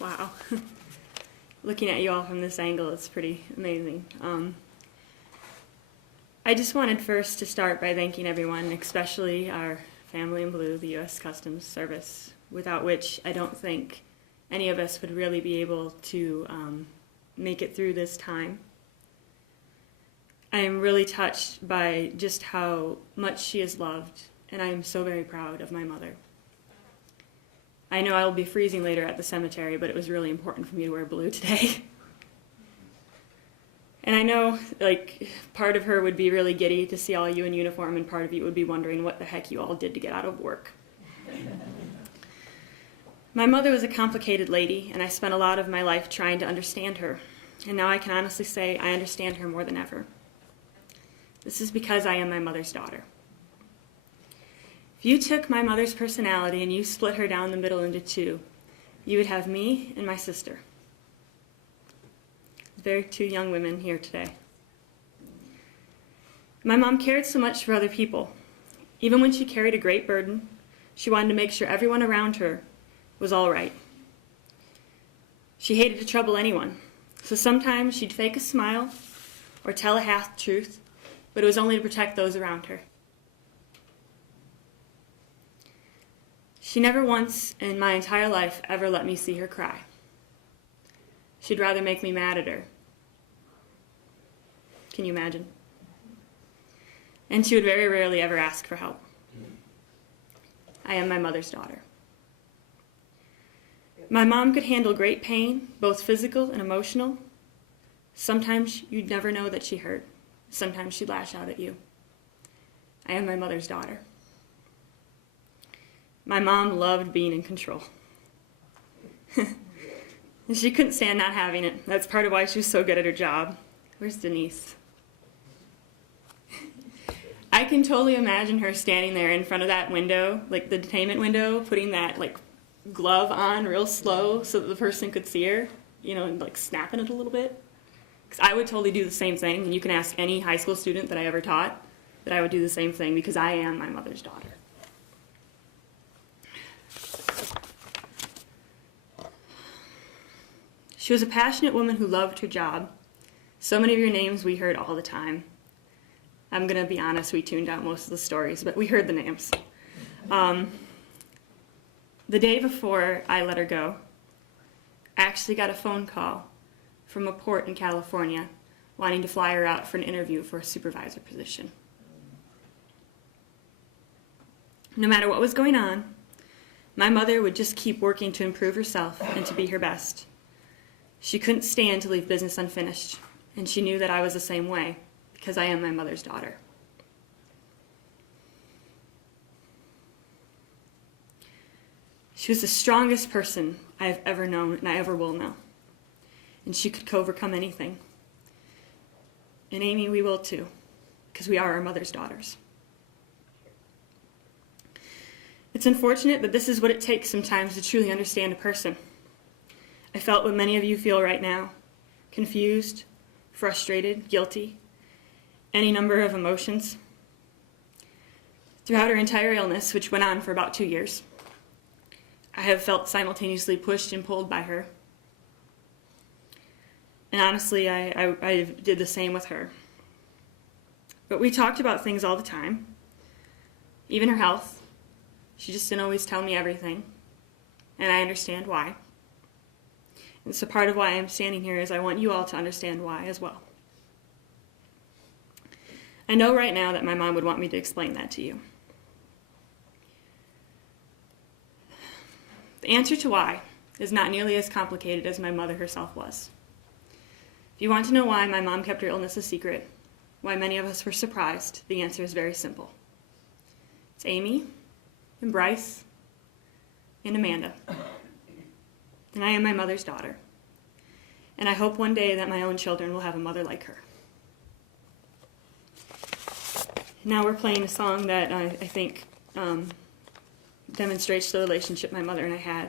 Wow. Looking at you all from this angle, it's pretty amazing. I just wanted first to start by thanking everyone, especially our family in blue, the U.S. Customs Service, without which I don't think any of us would really be able to make it through this time. I am really touched by just how much she is loved, and I am so very proud of my mother. I know I will be freezing later at the cemetery, but it was really important for me to wear blue today. And I know, part of her would be really giddy to see all you in uniform, and part of you would be wondering what the heck you all did to get out of work. My mother was a complicated lady, and I spent a lot of my life trying to understand her. And now I can honestly say I understand her more than ever. This is because I am my mother's daughter. If you took my mother's personality and you split her down the middle into two, you would have me and my sister. There are two young women here today. My mom cared so much for other people. Even when she carried a great burden, she wanted to make sure everyone around her was all right. She hated to trouble anyone, so sometimes she'd fake a smile or tell a half-truth, but it was only to protect those around her. She never once in my entire life ever let me see her cry. She'd rather make me mad at her. Can you imagine? And she would very rarely ever ask for help. I am my mother's daughter. My mom could handle great pain, both physical and emotional. Sometimes you'd never know that she hurt. Sometimes she'd lash out at you. I am my mother's daughter. My mom loved being in control. And she couldn't stand not having it. That's part of why she was so good at her job. Where's Denise? I can totally imagine her standing there in front of that window, like the detainment window, putting that glove on real slow so that the person could see her, and snapping it a little bit. Because I would totally do the same thing, and you can ask any high school student that I ever taught that I would do the same thing because I am my mother's daughter. She was a passionate woman who loved her job. So many of your names we heard all the time. I'm going to be honest, we tuned out most of the stories, but we heard the names. The day before I let her go, I actually got a phone call from a port in California wanting to fly her out for an interview for a supervisor position. No matter what was going on, my mother would just keep working to improve herself and to be her best. She couldn't stand to leave business unfinished, and she knew that I was the same way because I am my mother's daughter. She was the strongest person I have ever known and I ever will know. And she could overcome anything. And Amy, we will too, because we are our mother's daughters. It's unfortunate, but this is what it takes sometimes to truly understand a person. I felt what many of you feel right now: confused, frustrated, guilty, any number of emotions. Throughout her entire illness, which went on for about 2 years, I have felt simultaneously pushed and pulled by her. And honestly, I did the same with her. But we talked about things all the time, even her health. She just didn't always tell me everything, and I understand why. And so part of why I'm standing here is I want you all to understand why as well. I know right now that my mom would want me to explain that to you. The answer to why is not nearly as complicated as my mother herself was. If you want to know why my mom kept her illness a secret, why many of us were surprised, the answer is very simple. It's Amy and Bryce and Amanda. And I am my mother's daughter. And I hope one day that my own children will have a mother like her. Now we're playing a song that I think demonstrates the relationship my mother and I had.